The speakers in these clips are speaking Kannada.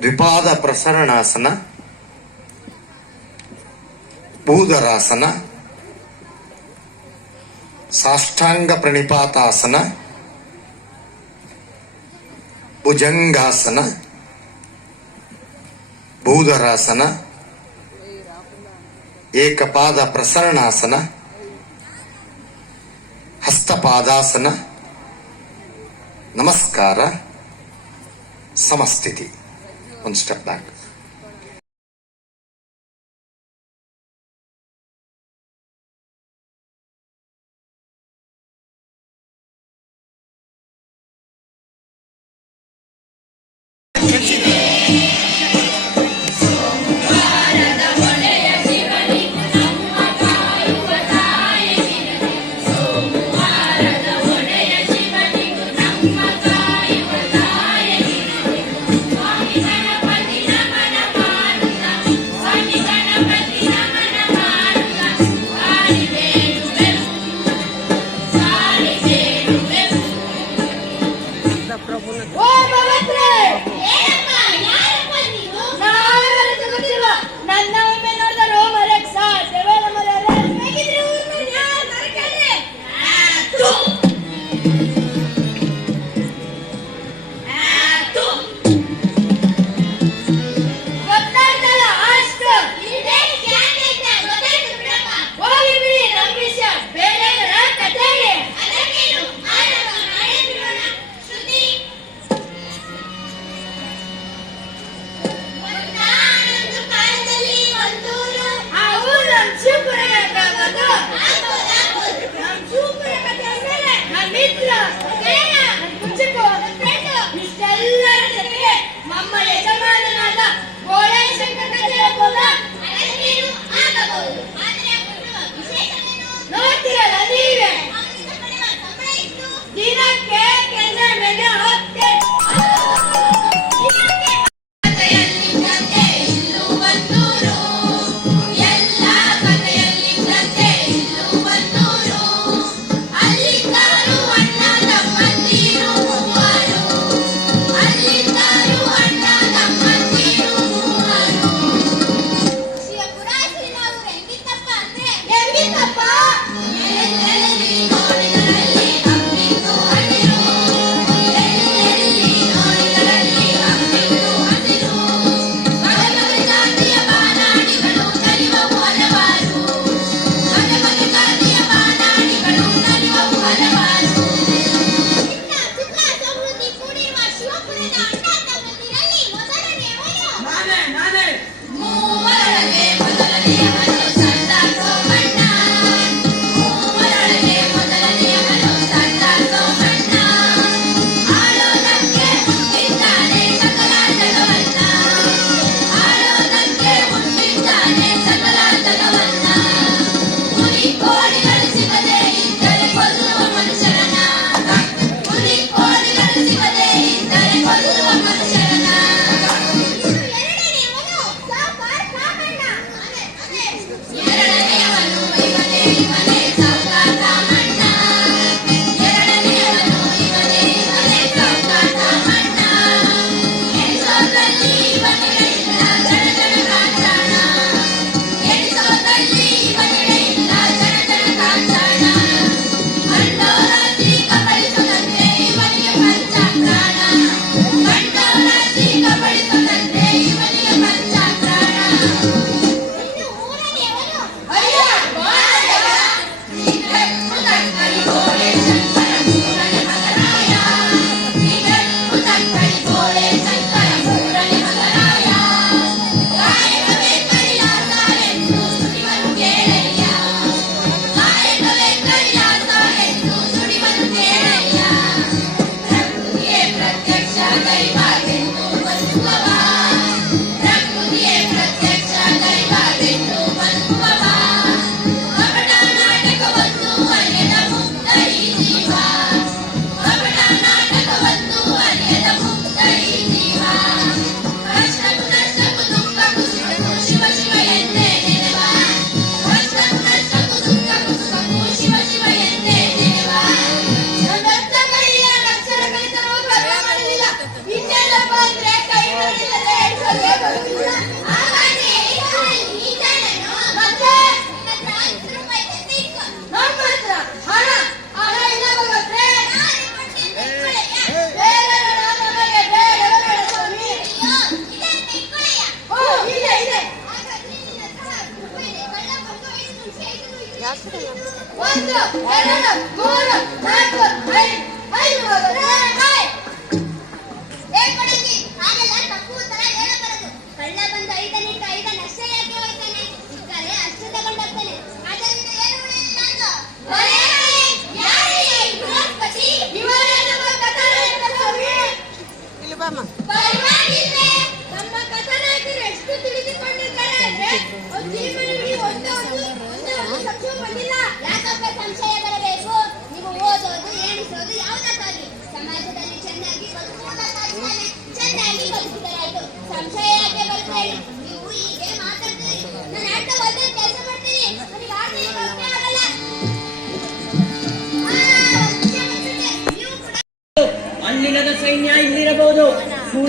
ద్విపాద ప్రసరణాసన భూధరాసన సాష్టాంగ ప్రణిపాతాసన భుజంగాసన భూధరాసన ఏకపాద ప్రసరణాసన హస్తపాదాసన నమస్కార సమస్థితి. one step back.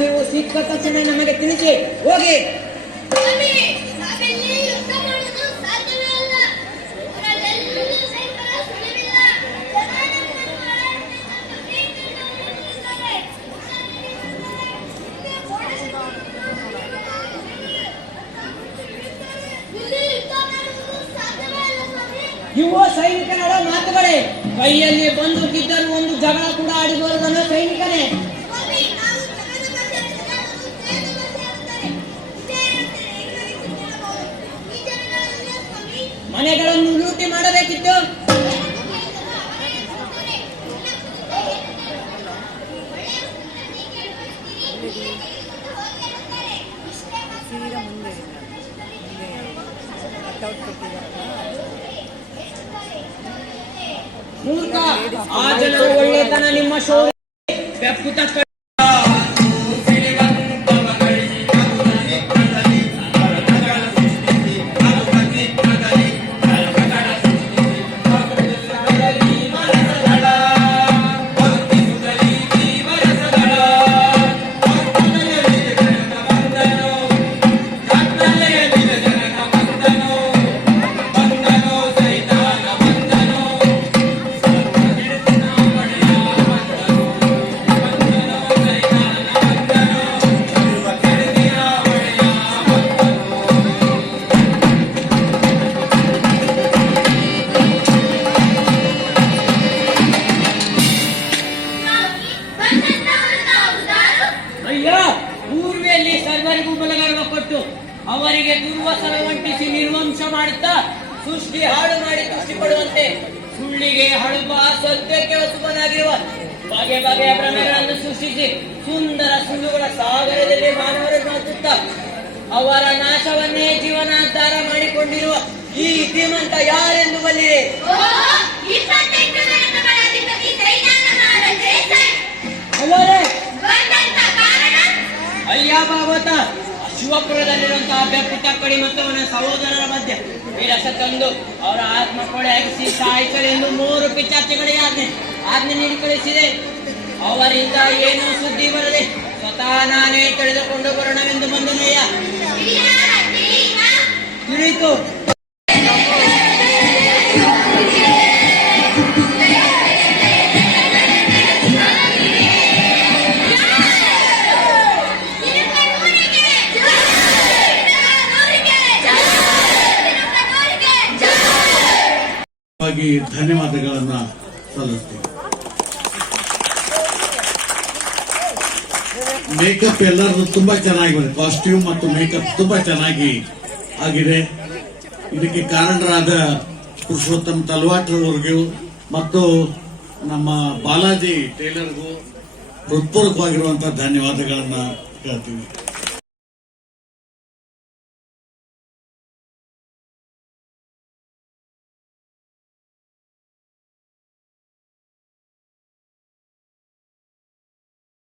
ಇಲ್ಲಿ ಸಿಕ್ಕ ತಕ್ಷಣ ನಮಗೆ ಅಲ್ಲ. ಹೋಗಿ ಯುವ ಸೈನಿಕರ ಮಾತುಗಳೇ ಕೈಯಲ್ಲಿ ಬಂದು ಕಿದ್ದರು ಒಂದು ಜಗಳ ಕೂಡ ಆಡಿಬರುವುದನ್ನು ಸೈನಿಕನೇ. ಮನೆಗಳನ್ನು ಲೂಟಿ ಮಾಡಬೇಕಿತ್ತು. ಮೂರ್ಖ ಆ ಜನರ ಒಳ್ಳೆತನ ನಿಮ್ಮ ಶೋ ಬೆಪ್ಪು ತಕ್ಕ ಅವರಿಗೆ ದುರ್ವಸನ ವಂಟಿಸಿ ನಿರ್ವಂಶ ಮಾಡುತ್ತಾ ಸೃಷ್ಟಿ ಹಾಳು ಮಾಡಿ ಸೃಷ್ಟಿ ಪಡುವಂತೆ ಸುಳ್ಳಿಗೆ ಹಳುಬ ಸತ್ಯಕ್ಕೆ ಹೊಸಬನಾಗಿರುವ ಬಗೆ ಬಗೆಯ ಭ್ರಮೆಗಳನ್ನು ಸೃಷ್ಟಿಸಿ ಸುಂದರ ಸುಳ್ಳುಗಳ ಸಾಗರದಲ್ಲಿ ಮಾನವರನ್ನು ಹತ್ತುತ್ತಾ ಅವರ ನಾಶವನ್ನೇ ಜೀವನಾಧಾರ ಮಾಡಿಕೊಂಡಿರುವ ಈ ಧೀಮಂತ ಯಾರೆಂದು ಬಲ್ಲಿರಿ ಅಯ್ಯ ಭಾಗವತ. ಶಿವಪುರದಲ್ಲಿರುವಂತಹ ಬೆಪ್ಪು ತಕ್ಕಡಿ ಮತ್ತು ಅವನ ಸಹೋದರರ ಮಧ್ಯೆ. ವಿರಸ ತಂದು ಅವರ ಆತ್ಮ ಕೊಳೆಯಾಗಿಸಿ ಸಾಯಿಸಲೆಂದು ಮೂರು ಪಿಚಾಚಿಗಳಿಗೆ ಆಜ್ಞೆ ಆಜ್ಞೆ ನೀಡಿ ಕಳಿಸಿದೆ ಅವರಿಂದ ಏನೂ ಸುದ್ದಿ ಬರದೆ ಸ್ವತಃ ನಾನೇ ತಿಳಿದುಕೊಂಡು ಬರೋಣವೆಂದು ಬಂದನಯ್ಯ ತಿಳಿಯಿತು ವಾಗಿ ಧನ್ಯವಾದಗಳನ್ನು ಸಲ್ಲಿಸ್ತೀನಿ. ಮೇಕಪ್ ಎಲ್ಲರದು ತುಂಬಾ ಚೆನ್ನಾಗಿ ಬಂದಿದೆ. ಕಾಸ್ಟ್ಯೂಮ್ ಮತ್ತು ಮೇಕಪ್ ತುಂಬಾ ಚೆನ್ನಾಗಿ ಆಗಿದೆ. ಇದಕ್ಕೆ ಕಾರಣರಾದ ಪುರುಷೋತ್ತಮ್ ತಲ್ವಾಟ್ರವ್ರಿಗೂ ಮತ್ತು ನಮ್ಮ ಬಾಲಾಜಿ ಟೇಲರ್ಗೂ ಹೃತ್ಪೂರ್ವಕವಾಗಿರುವಂತಹ ಧನ್ಯವಾದಗಳನ್ನು ಹೇಳ್ತೀನಿ.